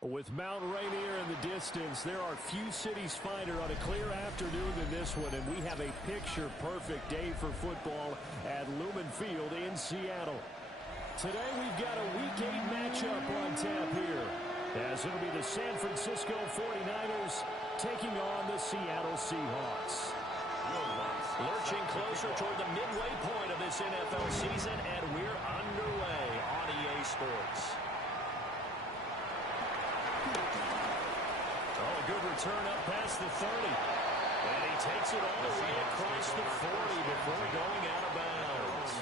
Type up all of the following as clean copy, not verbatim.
With Mount Rainier in the distance, there are few cities finer on a clear afternoon than this one, and we have a picture-perfect day for football at Lumen Field in Seattle. Today we've got a Week 8 matchup on tap here, as it'll be the San Francisco 49ers taking on the Seattle Seahawks. Lurching closer toward the midway point of this NFL season, and we're underway on EA Sports. Oh, good return up past the 30. And he takes it all the way across the 40 before going out of bounds.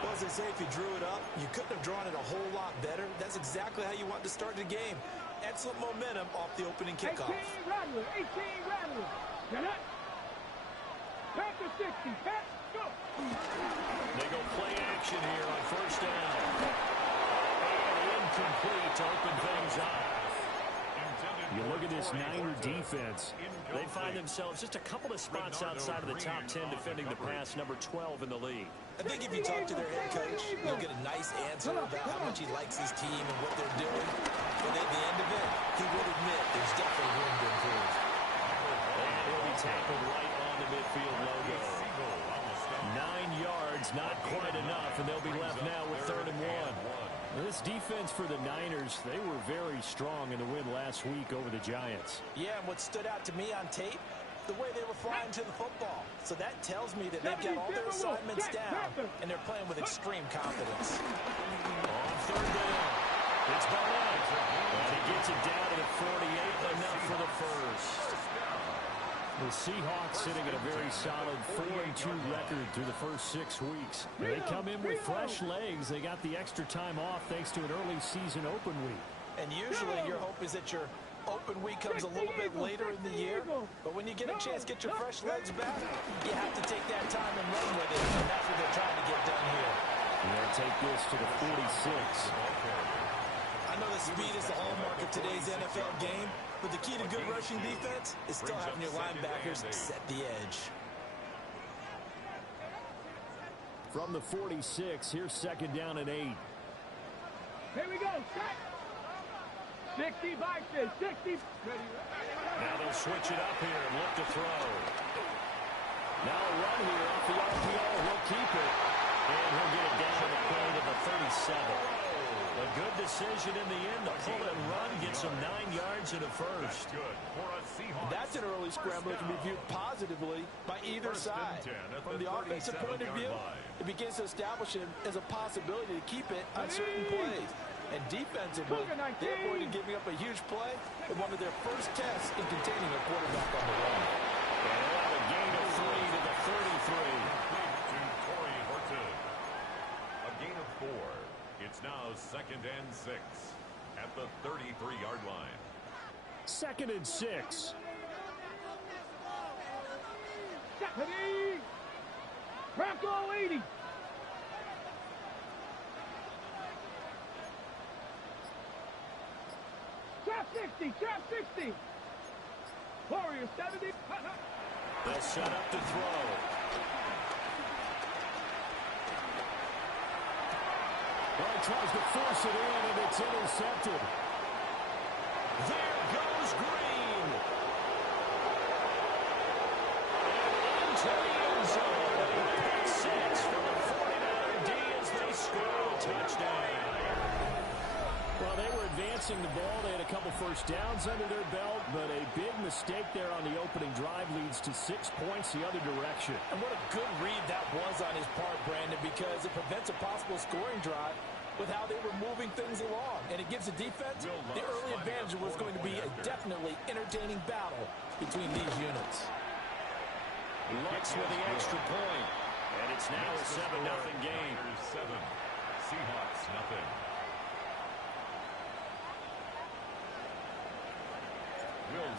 Well, as they say, if you drew it up, you couldn't have drawn it a whole lot better. That's exactly how you want to start the game. Excellent momentum off the opening kickoff. 18 Rattler, 18 Rattler. Get it. Pass to 60. Pass, go. They go play action here on first down. And incomplete to open things up. You look at this Niner defense. They find themselves just a couple of spots outside of the top 10 defending the pass, number 12 in the league. I think if you talk to their head coach, you'll get a nice answer about how much he likes his team and what they're doing. But at the end of it, he would admit there's definitely room to improve. And he'll be tackled right on the midfield logo. 9 yards, not quite enough, and they'll be left now with 3rd and 1. This defense for the Niners, they were very strong in the win last week over the Giants. Yeah, and what stood out to me on tape, the way they were flying to the football. So that tells me that they've got all their assignments down, and they're playing with extreme confidence. On 3rd down, it's Barnett. And he gets it down to the 48, enough for the first. The Seahawks sitting at a very solid 4-2 record through the first 6 weeks. They come in with fresh legs. They got the extra time off thanks to an early season open week. And usually your hope is that your open week comes a little bit later in the year. But when you get a chance to get your fresh legs back, you have to take that time and run with it. And that's what they're trying to get done here. And they'll take this to the 46. I know that speed is the hallmark of today's NFL game, but the key to good rushing defense is still having your linebackers set the edge. From the 46, here's 2nd down and 8. Here we go. Set. 60 boxes. 60. Now they'll switch it up here and look to throw. Now a run here off the RPO. He'll keep it. And he'll get it down to the point of the 37. A good decision in the end to pull and run, get some 9 yards and a first. That's an early scramble that can be viewed positively by either side. From the offensive point of view, it begins to establish him as a possibility to keep it on certain plays. And defensively, they avoided giving up a huge play in one of their first tests in containing a quarterback on the run. And they'll have a gain of 3 to the 33. A gain of 4. It's now 2nd and 6 at the 33-yard line. 2nd and 6. Deputy. Bronco 80. Trap 60. Trap 60. Warriors 70. They'll set up to throw. Well, he tries to force it in, and it's intercepted. There goes Green. And into the end zone. Pick 6 for the 49er D as they score a touchdown. Well, they were advancing the ball. They had a couple first downs under their belt, but a big mistake there on the opening drive leads to 6 points the other direction. And what a good read that was on his part, Brandon, because it prevents a possible scoring drive with how they were moving things along. And it gives the defense the early advantage of what's going to be a definitely entertaining battle between these units. Looks with the extra point. And it's now a 7-0 game. 7. Seahawks nothing.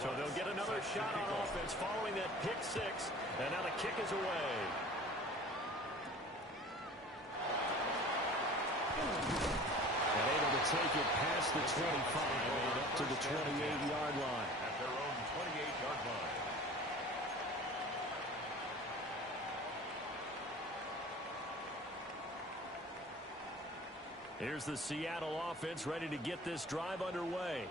So they'll get another shot on offense following that pick 6. And now the kick is away. And able to take it past the 25 and up to the 28-yard line. At their own 28-yard line. Here's the Seattle offense ready to get this drive underway.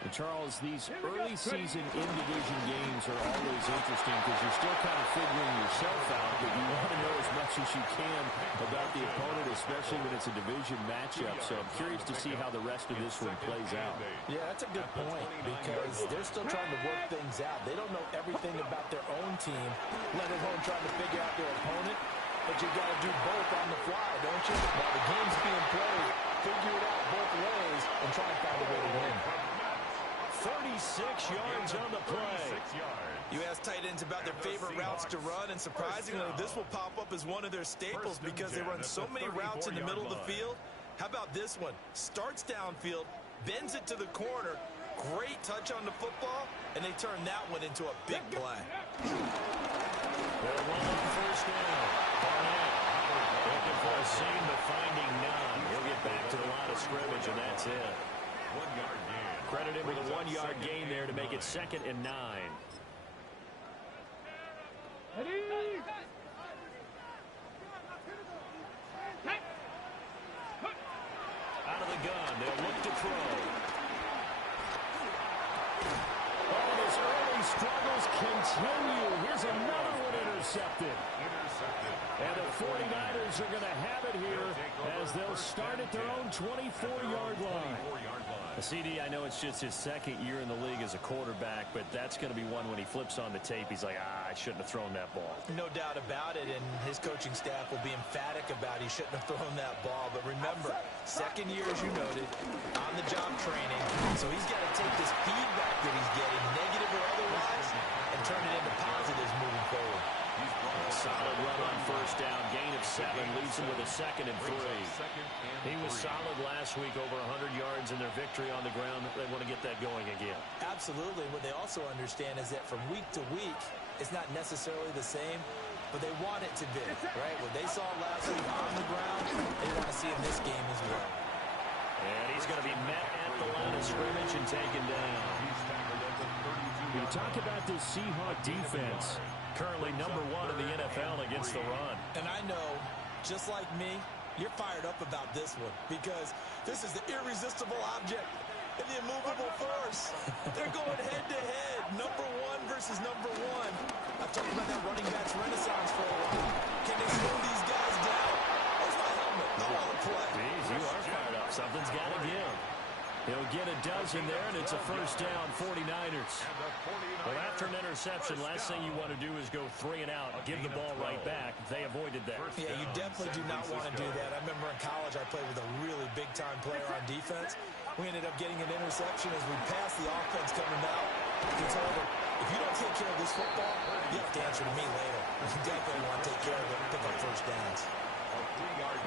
And Charles, these early season in-division games are always interesting because you're still kind of figuring yourself out, but you want to know as much as you can about the opponent, especially when it's a division matchup. So I'm curious to see how the rest of this one plays out. Yeah, that's a good point because they're still trying to work things out. They don't know everything about their own team, let alone trying to figure out their opponent. But you got to do both on the fly, don't you? While the game's being played, figure it out both ways and try and find a way to win. 36 yards on the play. You ask tight ends about their favorite routes to run, and surprisingly, this will pop up as one of their staples because they run so many routes in the middle of the field. How about this one? Starts downfield, bends it to the corner, great touch on the football, and they turn that one into a big play. They'll run on first down. Barnett looking for a seam, but finding none. He'll get back to the line of scrimmage, and that's it. 1 yard gain. Credit him with a 1-yard gain there to make it 2nd and 9. Out of the gun, they'll look to throw. Oh, his early struggles continue. Here's another one intercepted. And the 49ers are going to have it here as they'll start at their own 24-yard line. CD, I know it's just his 2nd year in the league as a quarterback, but that's going to be one when he flips on the tape. He's like, I shouldn't have thrown that ball. No doubt about it, and his coaching staff will be emphatic about he shouldn't have thrown that ball. But remember, 2nd year, as you noted, on-the-job training. So he's got to take this feedback that he's getting, negative or otherwise, and turn it into positives moving forward. Solid run on first down. Gain of 7 leaves him with a 2nd and 3. He was solid last week, over 100 yards in their victory on the ground. They want to get that going again. Absolutely. What they also understand is that from week to week, it's not necessarily the same, but they want it to be, right? What they saw last week on the ground, they want to see in this game as well. And he's going to be met at the line of scrimmage and taken down. We talk about this Seahawk defense. Currently #1 in the NFL against the run. And I know, just like me, you're fired up about this one because this is the irresistible object and the immovable force. They're going head-to-head, #1 versus #1. I've talked about that running backs renaissance for a while. Can they slow these guys down? Where's my helmet? I want to play. Jeez, you are fired up. Something's got to give. He'll get a dozen there, and it's a first down, 49ers. Well, after an interception, last thing you want to do is go 3 and out, give the ball right back. They avoided that. Yeah, you definitely do not want to do that. I remember in college I played with a really big-time player on defense. We ended up getting an interception as we passed the offense coming out. He told him, if you don't take care of this football, you have to answer to me later. You definitely want to take care of it and pick up first downs.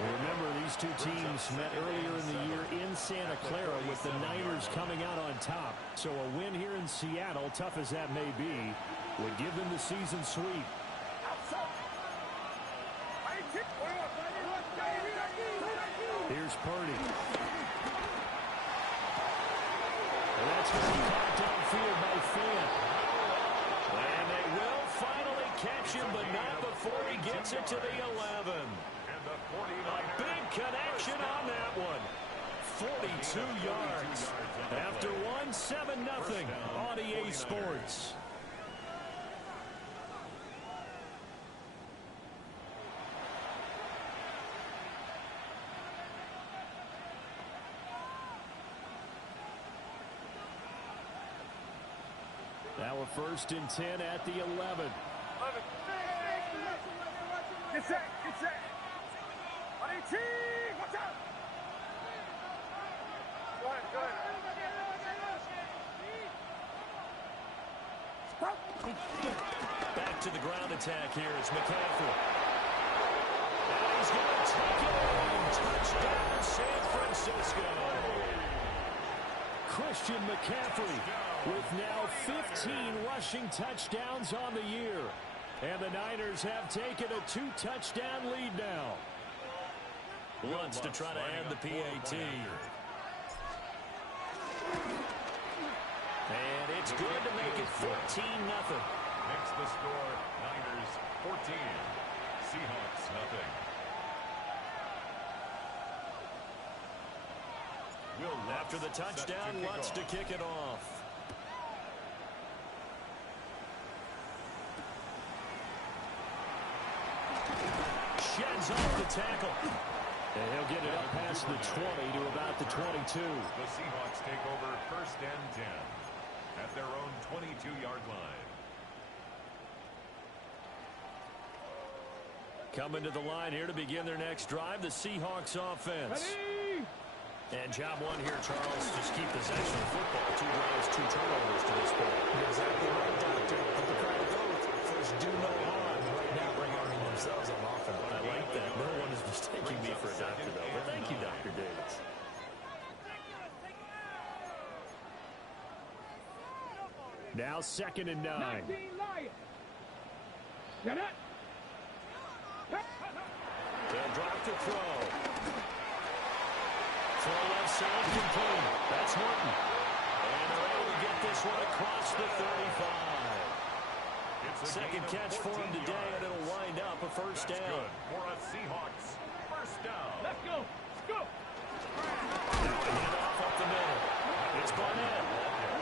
Remember, these two teams met earlier in the year in Santa Clara with the Niners coming out on top. So a win here in Seattle, tough as that may be, would give them the season sweep. Here's Purdy. And that's going to be caught downfield by Fant. And they will finally catch him, but not before he gets it to the 11. A big connection on that one. 42 yards. After 1-7-0 on EA Sports. Now a 1st and 10 at the 11. Get set, get set. On 18, watch out. Go ahead, go ahead. Back to the ground attack here. It's McCaffrey. And he's going to take it home. Touchdown, San Francisco. Christian McCaffrey with now 15 rushing touchdowns on the year. And the Niners have taken a 2-touchdown lead now. Wants to try to add the PAT. And it's good to make it 14-0. Makes the score Niners 14, Seahawks nothing. After the touchdown, Lutz to kick it off. Sheds off the tackle. And he'll get it up past the 20 to about the 22. The Seahawks take over 1st and 10 at their own 22-yard line. Coming to the line here to begin their next drive, the Seahawks offense. Ready? And job one here, Charles, just keep possession of football. 2 drives, 2 turnovers to this point. You're exactly right, Doctor. But the crowd goes. First, do no harm. Right now, they're harming themselves on offense. I like that. No one is mistaking me for a doctor, though. But thank you, Dr. Davis. Now 2nd and 9. 19 Lions. Get it. They'll drop to throw. Throw left side complete. That's Horton. And they're able to get this one across the 35. Second catch for him today, and it'll wind up a first down. Good for a Seahawks first down. Let's go. Let's go. Hand off up the middle. It's Barnett.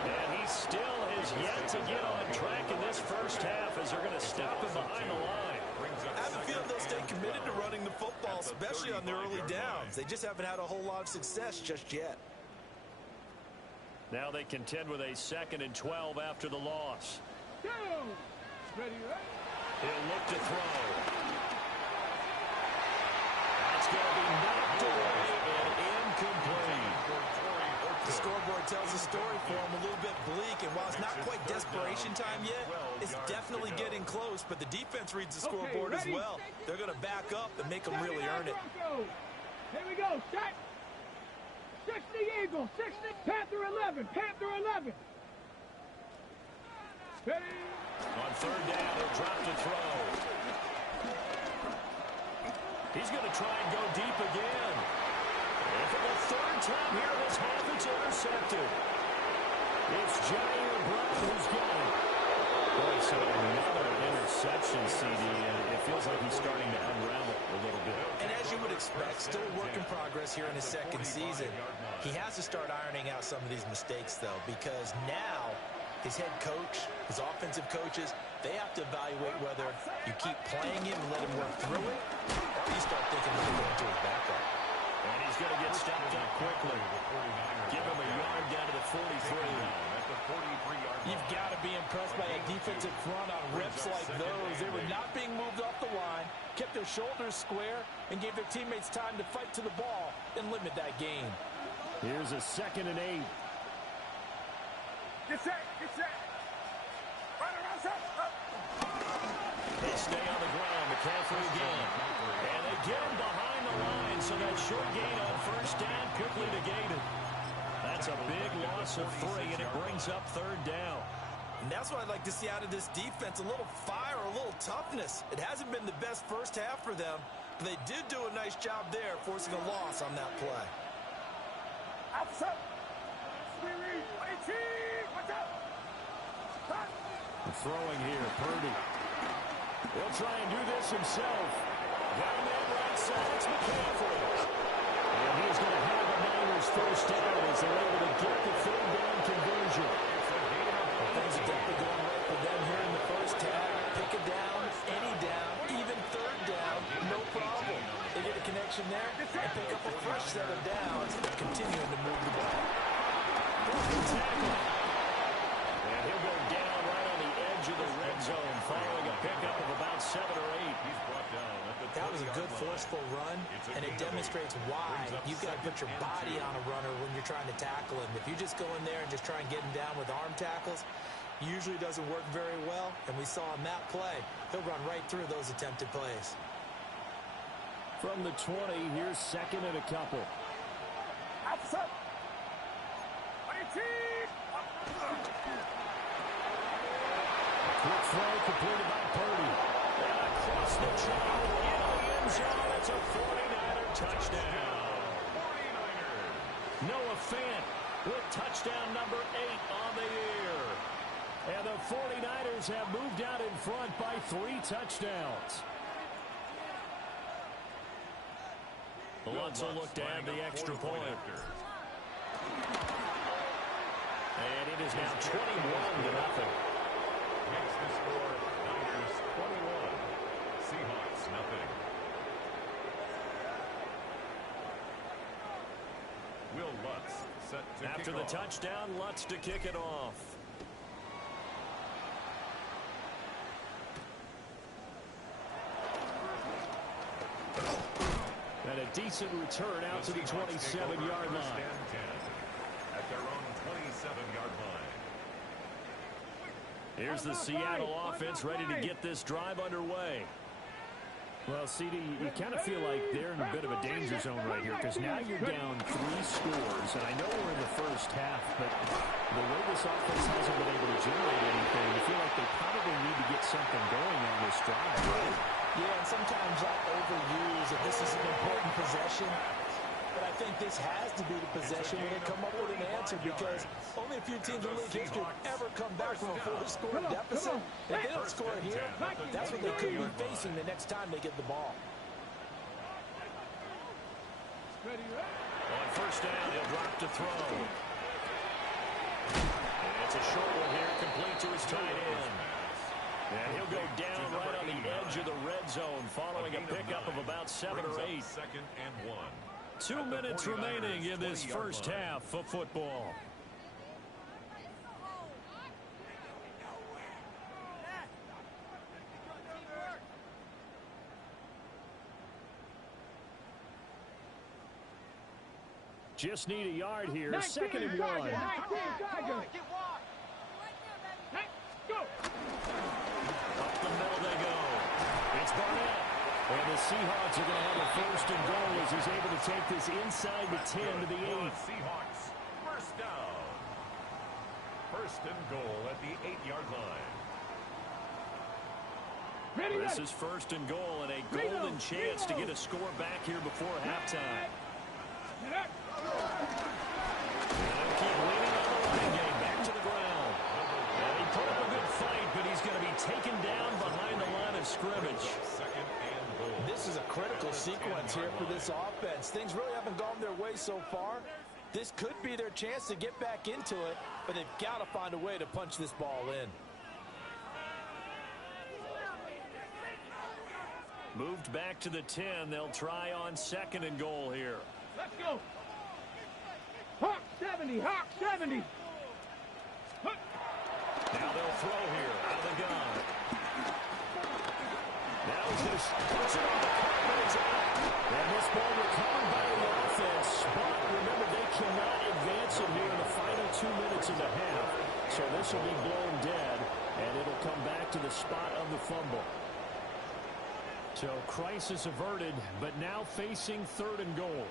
And he still has yet to get on track in this first half as they're going to stop him behind the line. I have a feeling they'll stay committed to running the football, especially on the early downs. They just haven't had a whole lot of success just yet. Now they contend with a 2nd and 12 after the loss. Go. Ready, right? He'll look to throw. That's going to be knocked away and incomplete. The scoreboard tells a story for him, a little bit bleak, and while it's not quite desperation time yet, it's definitely getting close, but the defense reads the scoreboard as well. They're going to back up and make them really earn it. Here we go. Set. 60 Eagles. 60. Panther 11. Panther 11. Ready. On 3rd down, he'll drop to throw. He's going to try and go deep again. And for the 3rd time here this half, it's intercepted. It's Jair Brown who's got it. Boy, so another interception, CD, and it feels like he's starting to unravel a little bit. And as you would expect, still a work in progress here in his 2nd season. He has to start ironing out some of these mistakes, though, because now his head coach, his offensive coaches, they have to evaluate whether you keep playing him and let him work through it, or you start thinking about going to his backup. And he's going to get stopped up quickly. Give him a yard down to the 43. You've got to be impressed by a defensive front on reps like those. They were not being moved off the line, kept their shoulders square, and gave their teammates time to fight to the ball and limit that gain. Here's a 2nd and 8. Get set. Get set. Right around set. They stay on the ground. McCaffrey again. And they get him behind the line, so that short gain on 1st down quickly negated. That's a big loss of 3, and it brings up 3rd down. And that's what I'd like to see out of this defense, a little fire, a little toughness. It hasn't been the best first half for them, but they did do a nice job there, forcing a loss on that play. Outside. Watch out. Throwing here, Purdy. He'll try and do this himself. Got him in right side, it's McCaffrey. And he's going to have the Niners first down as they're able to get the 3rd down conversion. Well, things are definitely going right for them here in the first half. Pick it down, any down, even 3rd down, no problem. They get a connection there and pick up a fresh set of downs, continuing to move the ball. Tackle. And he'll go down right on the edge of the red zone following a pickup of about 7 or 8. He's brought down at the That was a good forceful run, and it demonstrates why you've got to put your body on a runner when you're trying to tackle him. If you just go in there and just try and get him down with arm tackles, usually doesn't work very well, and we saw on that play, he'll run right through those attempted plays. From the 20, here's 2nd and a couple. Outside. Quick throw completed by Purdy. And across the channel in the end zone. It's a 49er touchdown. 49er. Noah Fant with touchdown number 8 on the year. And the 49ers have moved out in front by 3 touchdowns. Lutz will look to add the extra point. And it is now 21-0. Makes the score Niners 21, Seahawks nothing. Will Lutz set to After kick the off. touchdown, Lutz to kick it off. And a decent return out to the 27-yard line. At their own 27-yard line. Here's the Seattle offense ready to get this drive underway. Well, CD, you kind of feel like they're in a bit of a danger zone right here because now you're down 3 scores, and I know we're in the first half, but the way this offense hasn't been able to generate anything, I feel like they probably need to get something going on this drive, right? Yeah, and sometimes I overuse that this is an important possession. But I think this has to be the possession when they come up with an answer because only a few teams in league history have ever come back from a 4-score deficit. If they don't score here, that's what they could be facing the next time they get the ball. On first down, he'll drop to throw. And it's a short one here, complete to his tight end. And he'll go down right on the edge of the red zone following a pickup of about 7 or 8. 2nd and 1. 2 minutes remaining in this first half of football. Just need a yard here. 2nd and 1. Up the middle they go. It's Barnett. And the Seahawks are going to have a 1st and goal as he's able to take this inside the 10 to the 8. Seahawks, first down. 1st and goal at the 8-yard line. This is 1st and goal and a golden chance to get a score back here before halftime. And they'll keep leaning on the running game back to the ground. And he put up a good fight, but he's going to be taken down behind the line of scrimmage. 2nd and goal. This is a critical sequence here for this offense. Things really haven't gone their way so far. This could be their chance to get back into it, but they've got to find a way to punch this ball in. Moved back to the 10. They'll try on 2nd and goal here. Let's go. Hawk 70, Hawk 70. Now they'll throw here out of the gun. Now he's going to push it on the carpet. It's out. And this ball recovered by the offense. But remember, they cannot advance it here in the final 2 minutes of the half. So this will be blown dead, and it'll come back to the spot of the fumble. So crisis averted, but now facing 3rd and goal.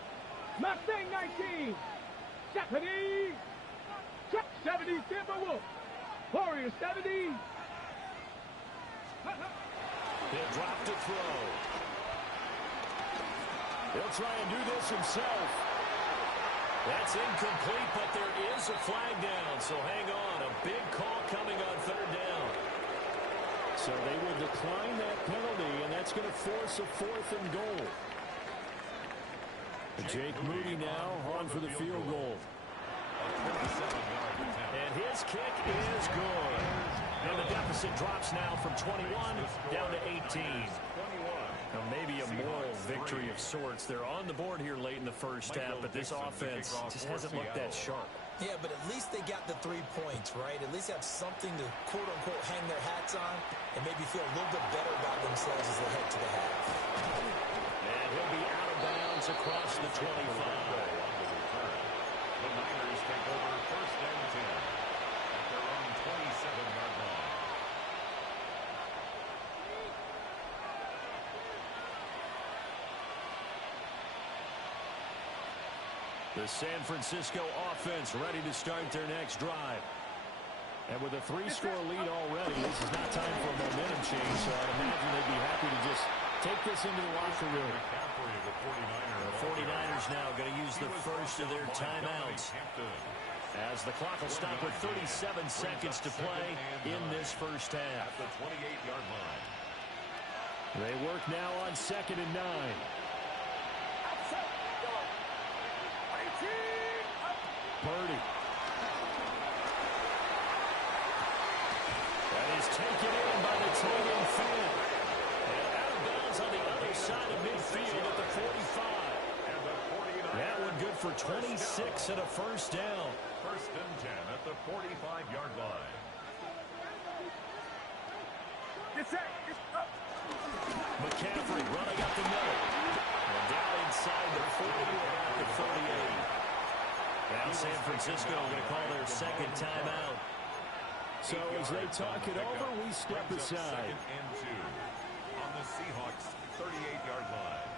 Mustang 19. 70. 70 Timberwolf. Warrior 70. He'll drop to throw. He'll try and do this himself. That's incomplete, but there is a flag down, so hang on. A big call coming on 3rd down. So they will decline that penalty, and that's going to force a 4th and goal. Jake Moody now on for the field goal. And his kick is good. And the deficit drops now from 21 down to 18. Now maybe a moral victory of sorts. They're on the board here late in the first half, but this offense just hasn't looked that sharp. Yeah, but at least they got the 3 points, right? At least have something to, quote-unquote, hang their hats on and maybe feel a little bit better about themselves as they head to the half. And he'll be out of bounds across the 25. The Niners take over 1st and 10 at their own 27-yard line. The San Francisco offense ready to start their next drive. And with a 3-score lead already, this is not time for a momentum change, so I'd imagine they'd be happy to just take this into the locker room. The 49ers now going to use the first of their timeouts, as the clock will stop with 37 seconds to play in this first half. At the 28-yard line. They work now on 2nd and 9. Purdy. That is taken in by the tight end Finn. And out of bounds on the other side of midfield at the 45. That one good for 26 and a first down. First and 10 at the 45-yard line. McCaffrey running up the middle. And down inside the 40 at the 38. Now San Francisco going to call their second timeout. So as they talk it over, we step aside. Second and 2 on the Seahawks 38-yard line.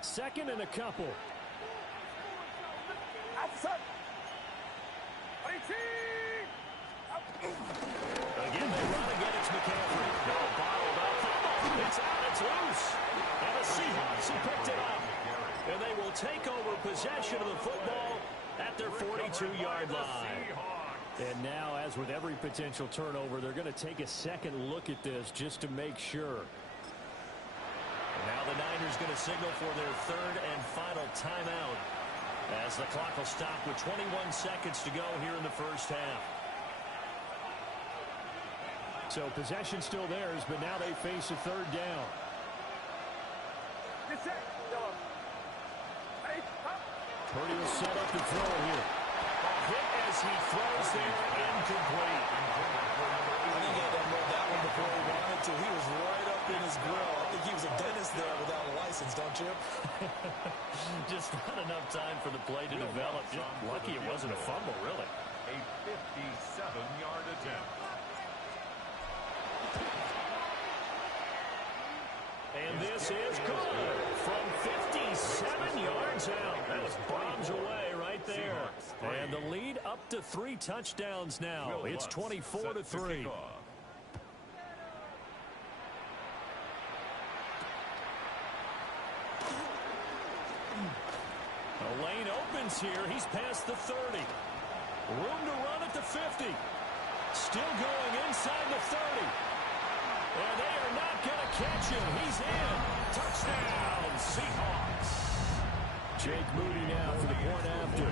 Second and a couple. Again, they run again. It's McCaffrey. No, bottled up. It's out. It's loose. And the Seahawks have picked it up. And they will take over possession of the football at their 42-yard line. And now, as with every potential turnover, they're going to take a second look at this just to make sure. And now the Niners going to signal for their third and final timeout as the clock will stop with 21 seconds to go here in the first half. So possession still theirs, but now they face a third down. Purdy will set up the throw here. A hit as he throws there, incomplete. I think he had to move that one before he wanted to. He was right up in his grill. I think he was a dentist there without a license, don't you? Just not enough time for the play to develop. Just lucky it wasn't a fumble, really. A 57-yard attempt. And this is good from 57 yards out. That was bombs away right there. And the lead up to 3 touchdowns now. It's 24-3. The lane opens here. He's past the 30. Room to run at the 50. Still going inside the 30. And they are not going to catch him. He's in. Touchdown, Seahawks. Jake Moody now for the point after.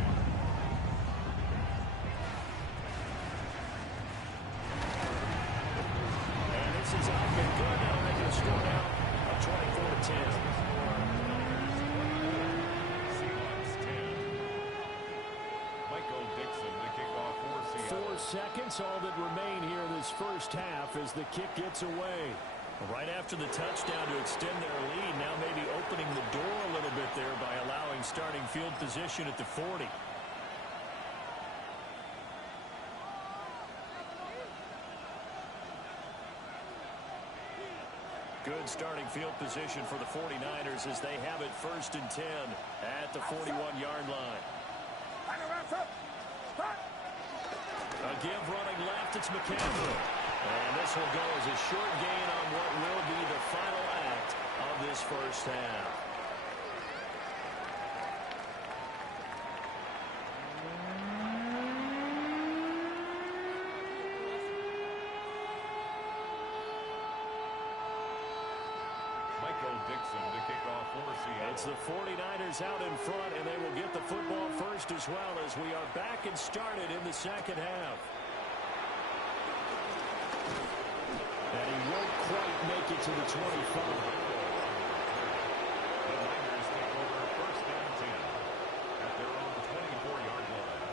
And this is up and good. Now making a score now of 24-10. Seconds, all that remain here in this first half as the kick gets away. Right after the touchdown to extend their lead, now maybe opening the door a little bit there by allowing starting field position at the 40. Good starting field position for the 49ers as they have it first and 10 at the 41-yard line. A give running left, it's McCaffrey. And this will go as a short gain on what will be the final act of this first half. It's the 49ers out in front, and they will get the football first as well as we are back and started in the second half. And he won't quite make it to the 25. The Niners take over first and 10 at their own 24-yard line.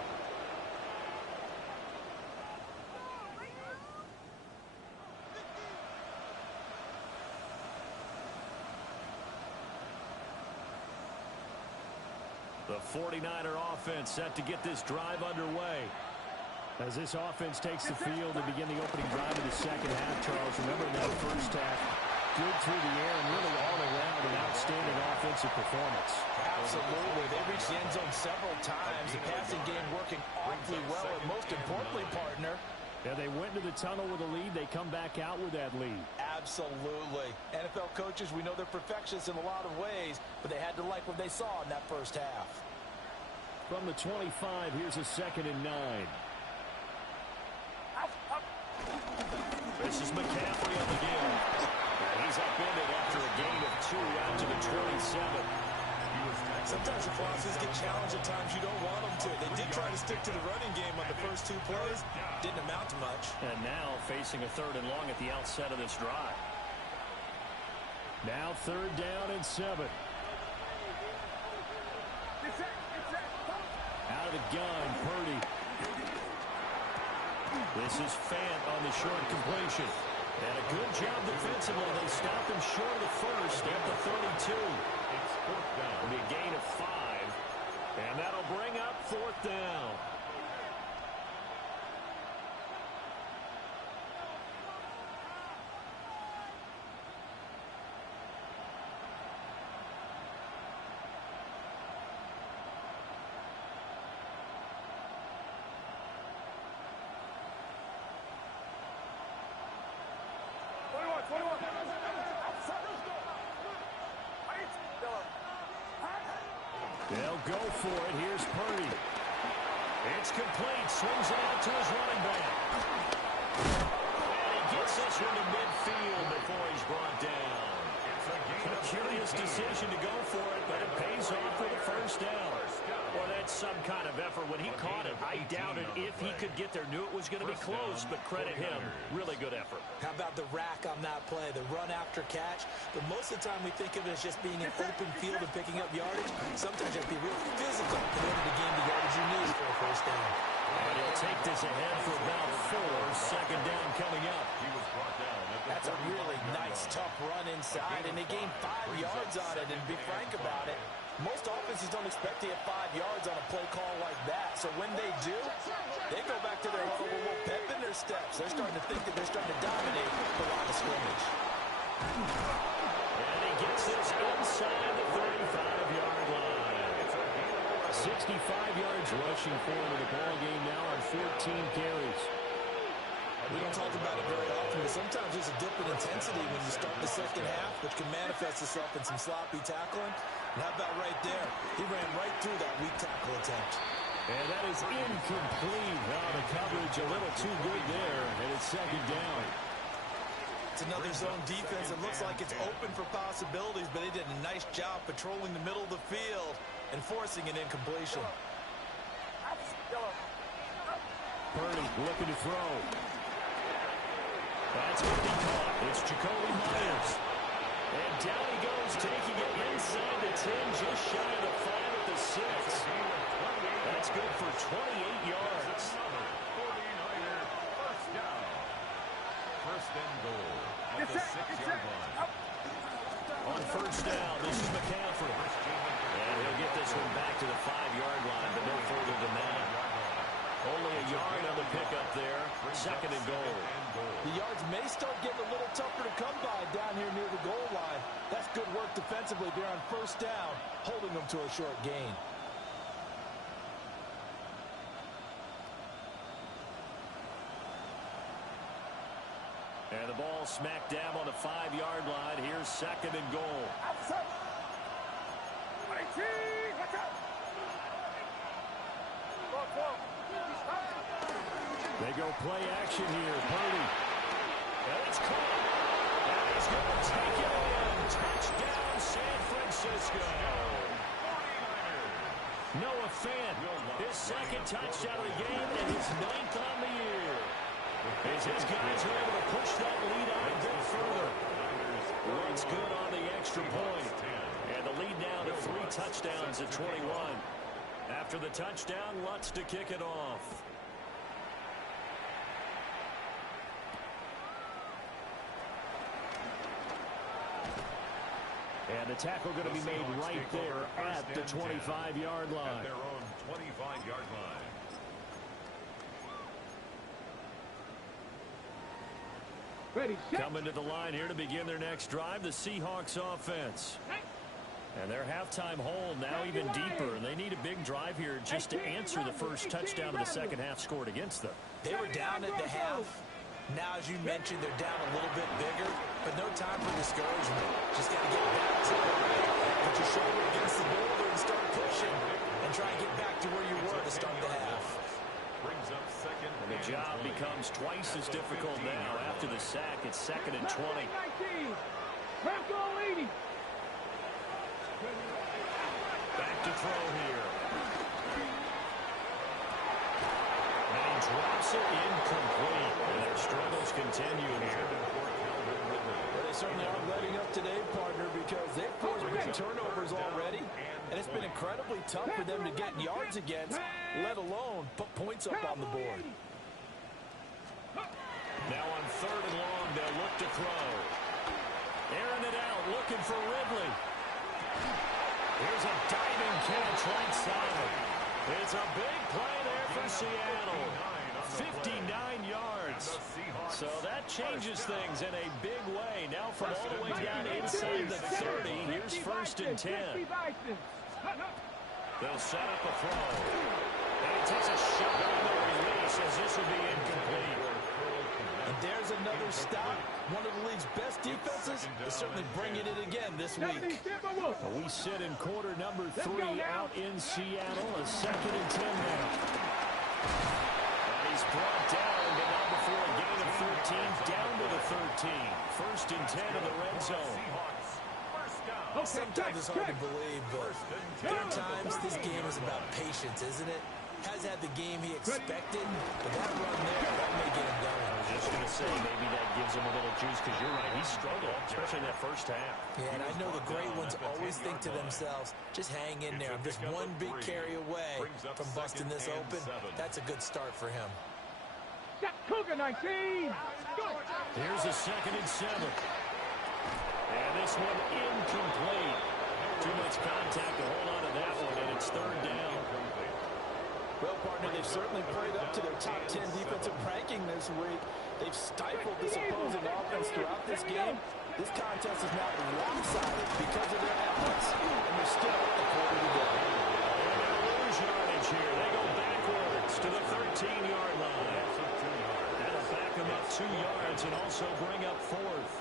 The 49er offense set to get this drive underway. As this offense takes the field to begin the opening drive of the second half, Charles, remember in that first half, good through the air and really all around an outstanding offensive performance. Absolutely. They reached the end zone several times. The passing game working awfully well, and most importantly, partner, yeah, they went into the tunnel with a lead. They come back out with that lead. Absolutely. NFL coaches, we know they're perfectionists in a lot of ways, but they had to like what they saw in that first half. From the 25, here's a second and 9. This is McCaffrey on the game. He's upended after a gain of out to the 27. Sometimes your crosses get challenged at times you don't want them to. They did try to stick to the running game on the first 2 plays. Didn't amount to much. And now facing a 3rd and long at the outset of this drive. Now 3rd down and 7. Out of the gun, Purdy. This is Fant on the short completion. And a good job defensively. They stopped him short of the first at the 32. It'll be a gain of 5. And that'll bring up 4th down. They'll go for it. Here's Purdy. It's complete. Swings it out to his running back. And he gets this one to midfield before he's brought down. A curious decision to go for it, but it pays off for the 1st down. Well, that's some kind of effort. When he caught it, I doubted if he could get there. Knew it was going to be close, but credit him. Really good effort. How about the rack on that play, the run after catch? But most of the time we think of it as just being an open field and picking up yardage. Sometimes you have to be real physical in order to gain the yardage you need for a 1st down. And he'll take this ahead for about 4. 2nd down coming up. That's a really nice, tough run inside, and they gained 5 yards on it. And to be frank about it, most offenses don't expect to get 5 yards on a play call like that. So when they do, they go back to their huddle with a little pep in their steps. They're starting to think that they're starting to dominate the line of scrimmage. And he gets this inside the 35-yard line. 65 yards rushing for him in the ball game now on 14 carries. We don't talk about it very often, but sometimes there's a dip in intensity when you start the 2nd half, which can manifest itself in some sloppy tackling. And how about right there? He ran right through that weak tackle attempt. And that is incomplete. Well, the coverage a little too good there, and it's 2nd down. It's another zone defense. It looks like it's open for possibilities, but they did a nice job patrolling the middle of the field and forcing an incompletion. Purdy looking to throw. That's what he caught. It's Jacoby Myers. And down he goes, taking it inside the 10, just shy of the 5 at the 6. That's good for 28 yards. 49er, 1st down. 1st and goal at the 6-yard line. On 1st down, this is McCaffrey. And he'll get this one back to the 5-yard line, but no further than that. Only a yard on the pickup there. 2nd and goal. The yards may start getting a little tougher to come by down here near the goal line. That's good work defensively there on 1st down, holding them to a short gain. And the ball smack dab on the 5-yard line. Here's 2nd and goal. They go play action here. Purdy. And it's caught. And he's going to take it in. Touchdown, San Francisco. Noah Fant, his 2nd touchdown of the game and his 9th on the year. As his guys are able to push that lead out a bit further. Looks good on the extra point. And the lead now to 3 touchdowns at 21. After the touchdown, Lutz to kick it off. And the tackle going to be made right there at the 25-yard line. At their own 25-yard line. Ready, set. Coming to the line here to begin their next drive, the Seahawks offense. And their halftime hole now even deeper. And they need a big drive here just to answer the first touchdown of the 2nd half scored against them. They were down at the half. Now, as you mentioned, they're down a little bit bigger, but no time for discouragement. Just got to get back to it. Put your shoulder against the boulder and start pushing and try and get back to where you were to start the half. Brings up 2nd. And the job becomes twice as difficult now. After the sack, it's 2nd and 20. 19. Press goal 80. continue here. Well, they certainly aren't letting up today, partner, because they've forced big turnovers already, and it's been incredibly tough for them to get yards against, let alone put points up on the board. Now on 3rd and long, they'll look to throw. Airing it out, looking for Ridley. Here's a diving catch right side. It's a big play there for Seattle. 59 yards. So that changes things in a big way. Now from all the way down inside the 30, here's 1st and 10. They'll set up a throw. And he takes a shot on the release as this will be incomplete. And there's another stop. One of the league's best defenses is certainly bringing it again this week. We sit in quarter number 3 out in Seattle. A 2nd and 10 now. And he's brought down, but not before a gain of 13, down to the 13. 1st and 10 in the red zone. Sometimes it's hard to believe, but there are times this game is about patience, isn't it? Has had the game he expected, but that run there, that may get him going. I was just going to say, maybe that gives him a little juice, because you're right, he struggled, especially in that first half. Yeah, and I know the great ones always think to themselves, just hang in there. I'm just one big carry away from busting this open. That's a good start for him. Cougar 19. Here's a 2nd and 7. And this one incomplete. Too much contact to hold on to that one, and it's 3rd down. Well, partner, they've certainly played up to their top 10 defensive ranking this week. They've stifled this opposing offense throughout this game. This contest is now lopsided because of their efforts, and they're still a quarter to go. They're going to lose yardage here. They go backwards to the 13-yard line. That'll back them up 2 yards and also bring up 4th.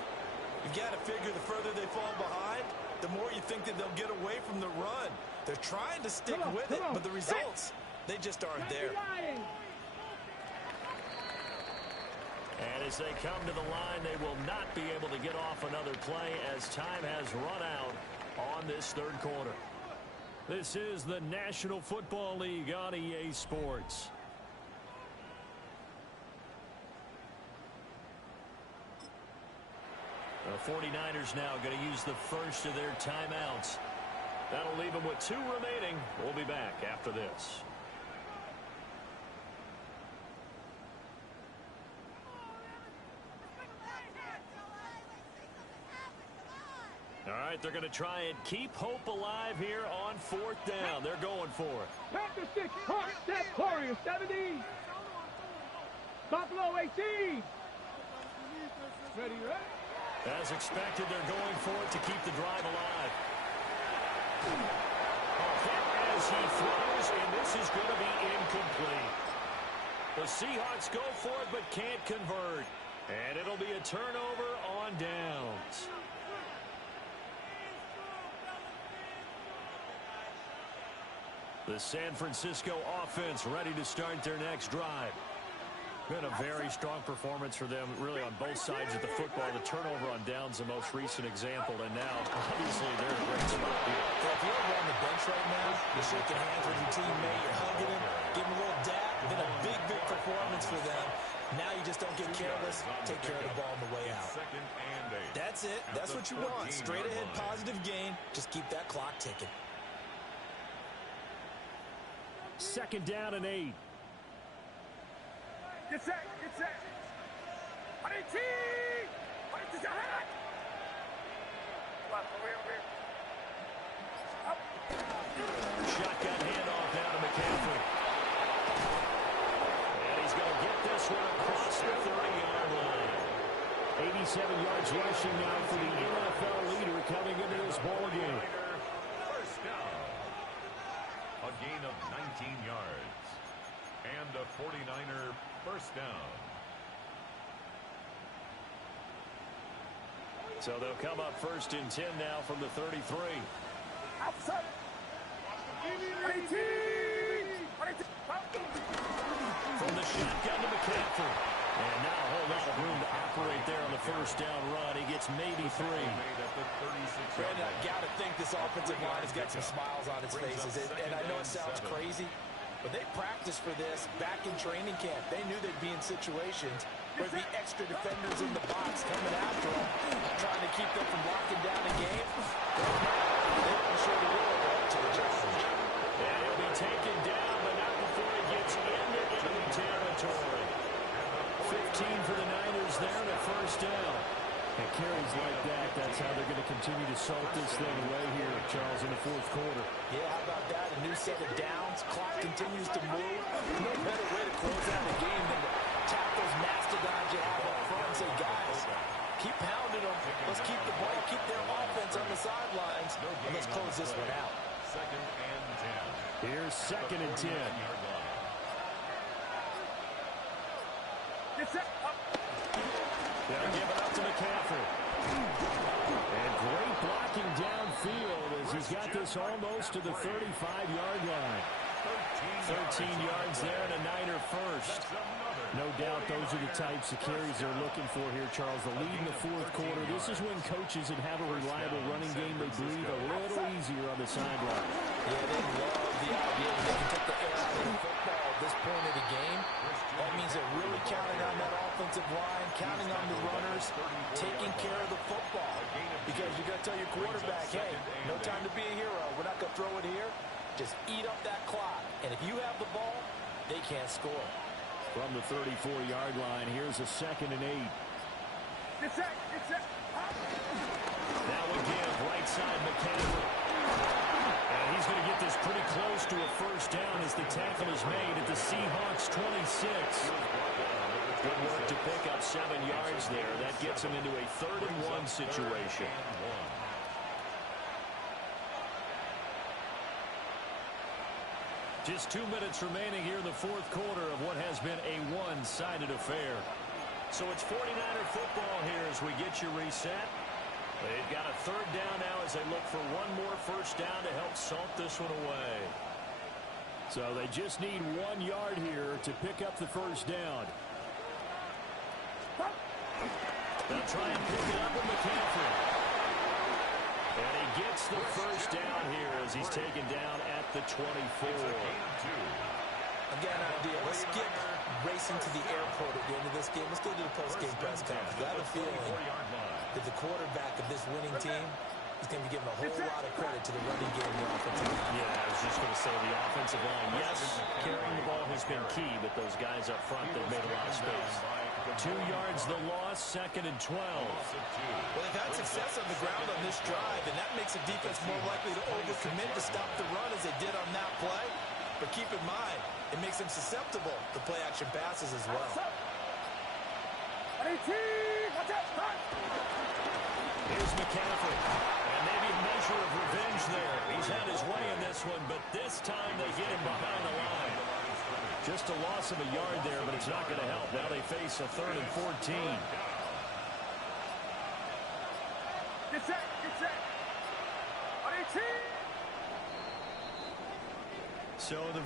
You've got to figure the further they fall behind, the more you think that they'll get away from the run. They're trying to stick with it, but the results, they just aren't there. And as they come to the line, they will not be able to get off another play as time has run out on this 3rd quarter. This is the National Football League on EA Sports. The 49ers now going to use the first of their timeouts. That'll leave them with 2 remaining. We'll be back after this. All right, they're going to try and keep hope alive here on 4th down. They're going for it. Panther 6, Hawk, step, Warriors 70. Buffalo 18. Ready, right? As expected, they're going for it to keep the drive alive. As he throws, and this is going to be incomplete. The Seahawks go for it, but can't convert. And it'll be a turnover on downs. The San Francisco offense ready to start their next drive. Been a very strong performance for them, really, on both sides of the football. The turnover on downs, the most recent example, and now, obviously, they're in a great spot here. If you're over on the bench right now, you're shaking hands with your teammate, you're hugging him, giving him a little dap. Been a big, big performance for them. Now you just don't get careless. Take care of the ball on the way out. That's it. That's what you want. Straight ahead, positive gain. Just keep that clock ticking. 2nd down and 8. Get set, get set. 18. Shotgun handoff down to McCaffrey. And he's going to get this one across the 30-yard line. 87 yards rushing now for the NFL leader coming into this ball game. First down. A gain of 19 yards. And a 49er first down. So they'll come up 1st and 10 now from the 33. Outside. 18. From the shotgun to McCaffrey. And now a whole lot of room to operate there on the 1st down run. He gets maybe 3. Brandon, I got to think this offensive line has got some smiles on its faces. And I know it sounds crazy, but they practiced for this back in training camp. They knew they'd be in situations There'd be extra defenders in the box coming after him, trying to keep them from locking down the game. They don't show the world up to the challenge. And he'll be taken down, but not before he gets into enemy territory. 15 for the Niners there and a first down. And carries like that, that's how they're going to continue to salt this thing away here, Charles, in the fourth quarter. Yeah, how about that? A new set of downs. Clock continues to move. No better way to close out a game than to tap those mastodons you have up front and say, guys, keep pounding them. Let's keep the ball, keep their offense on the sidelines, and let's close this one out. Second and 10. Here's second and 10. Get set. Up. They'll give it up to McCaffrey. And great blocking downfield as he's got this almost to the 35-yard line. 13 yards there and a Niner first. No doubt those are the types of carries they're looking for here, Charles. The lead in the fourth quarter. This is when coaches that have a reliable running game, they breathe a little easier on the sideline. Yeah, they love the idea that they can take the air out of the football at this point of the game. That means they're really counting on that offensive line, counting on the runners, taking care of the football. Because you're going to tell your quarterback, hey, no time to be a hero. We're not going to throw it here. Just eat up that clock. And if you have the ball, they can't score. From the 34-yard line, here's a second and 8. Get set. Get set. Now again, right side McCaffrey. And he's going to get this pretty close to a first down as the tackle is made at the Seahawks 26. Good work to pick up 7 yards there. That gets him into a 3rd and 1 situation. Just 2 minutes remaining here in the fourth quarter of what has been a one-sided affair. So it's 49er football here as we get you reset. They've got a 3rd down now as they look for one more first down to help salt this one away. So they just need 1 yard here to pick up the first down. They'll try and pick it up with McCaffrey. And he gets the first down here as he's taken down at the 24. I've got an idea. Let's skip racing to the airport at the end of this game. Let's go to the post-game press conference. I have a feeling that the quarterback of this winning team is going to be giving a whole lot of credit to the running game and the offensive line. Yeah, I was just going to say the offensive line. Yes, carrying the ball has been key, but those guys up front, they've made a lot of space. 2 yards the loss, 2nd and 12. Well, they've had success on the ground on this drive, and that makes the defense more likely to overcommit to stop the run as they did on that play. But keep in mind, it makes them susceptible to play-action passes as well. Here's McCaffrey. And maybe a measure of revenge there. He's had his way in this one, but this time they get him behind the line. Just a loss of a yard there, but it's not going to help. Now they face a 3rd and 14. Get set. Get set. So the